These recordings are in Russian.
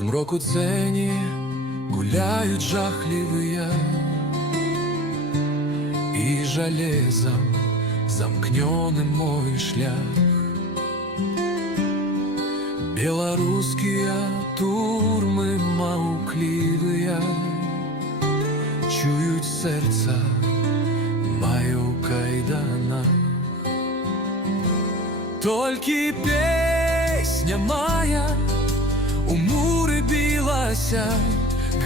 змроку цені гуляють жахливые, и железом замкнённый мой шлях. Белорусские турмы маўклівыя чують сердца мое ў кайданах. Толькі песня моя у муры билася: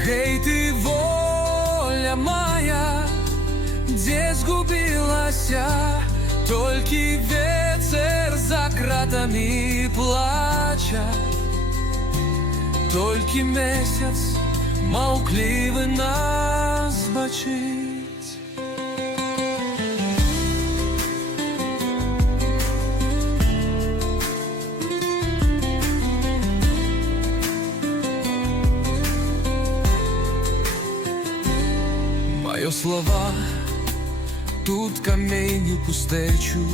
гей, ты, воля моя, где згубилася? Толькі ветер за кратами плача, толькі месяц маўклівы нас бачыць. Моё слова тут каменью пустечу,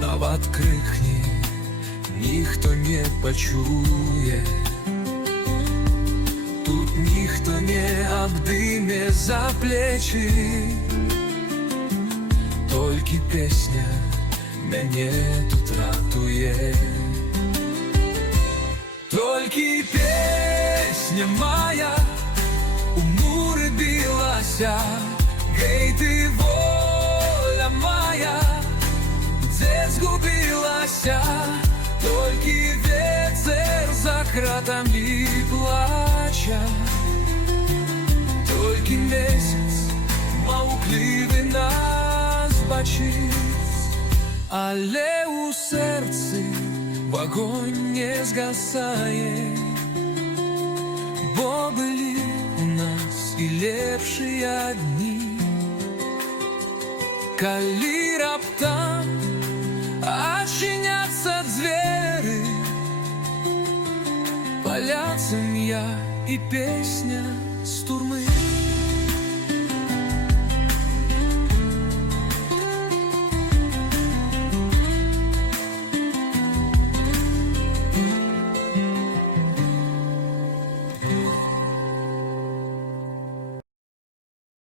нават крыкні, ніхто не пачуе. Тут ніхто не абдыме за плечы, толькі песня мяне тут ратуе. Толькі песня моя у муры билася: гей, ты, воля моя, где згубилася? Толькі ветер за кратами плача, толькі месяц маўклівы нас бачыць. Але у сэрцы вогонь не згасае, бо былі у нас і лепшыя дні. Калі раптам адчыняцца дзверы, паляцца я і песня з турмы.